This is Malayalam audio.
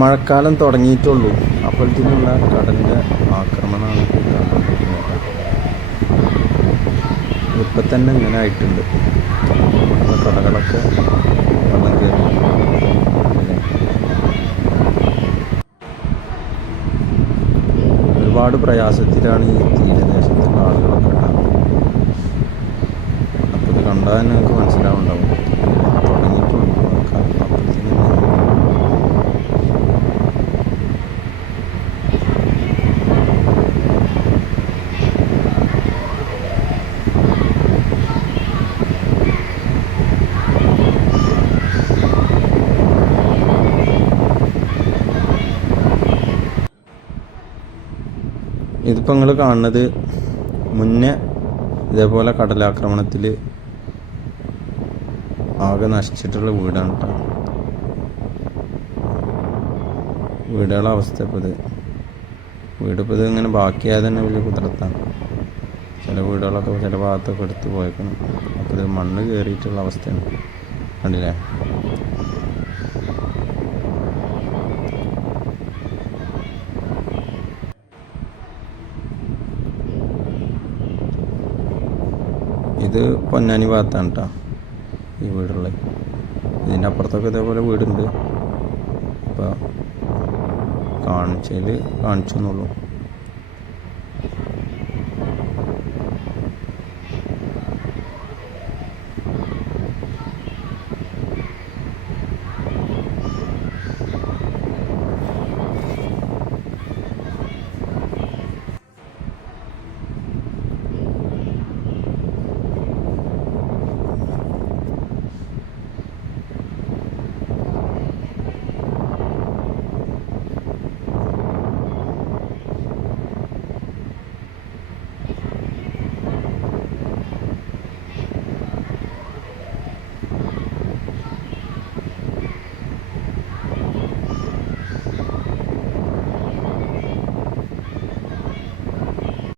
മഴക്കാലം തുടങ്ങിയിട്ടുള്ളൂ. അപ്പോഴത്തേക്കുള്ള കടലിന്റെ ആക്രമണമാണ് ഇപ്പം തന്നെ ഇങ്ങനെ ആയിട്ടുണ്ട്. കടകളൊക്കെ വെള്ളം കയറി. ഒരുപാട് പ്രയാസത്തിലാണ് ഈ തീരദേശത്തുള്ള ആളുകളൊക്കെ ഉണ്ടാകുന്നത്. അപ്പോൾ ഇത് കണ്ടാൽ നിങ്ങൾക്ക് മനസ്സിലാവുണ്ടാവും തുടങ്ങിയിട്ടുള്ളൂ മഴക്കാലം അപ്പോഴത്തേനും ഇതിപ്പോൾ നിങ്ങൾ കാണുന്നത് മുന്നേ ഇതേപോലെ കടലാക്രമണത്തിൽ ആകെ നശിച്ചിട്ടുള്ള വീടാണ് കേട്ടോ വീടുകളുടെ അവസ്ഥ ഇപ്പോൾ ഇത്. വീടിപ്പോൾ ഇത് ഇങ്ങനെ ബാക്കിയായത് തന്നെ വലിയ കുതിരത്താണ്. ചില വീടുകളൊക്കെ ചില ഭാഗത്തൊക്കെ എടുത്ത് പോയേക്കണം അപ്പോൾ ഇത് മണ്ണ് കയറിയിട്ടുള്ള അവസ്ഥയാണ്. കണ്ടില്ലേ? ഇത് പൊന്നാനി ഭാഗത്താണ് കേട്ടോ ഈ വീടുള്ളത്. ഇതിന്റെ അപ്പുറത്തൊക്കെ ഇതേപോലെ വീടുണ്ട്. അപ്പോൾ കാണിച്ചതിൽ കാണിച്ചു എന്നുള്ളൂ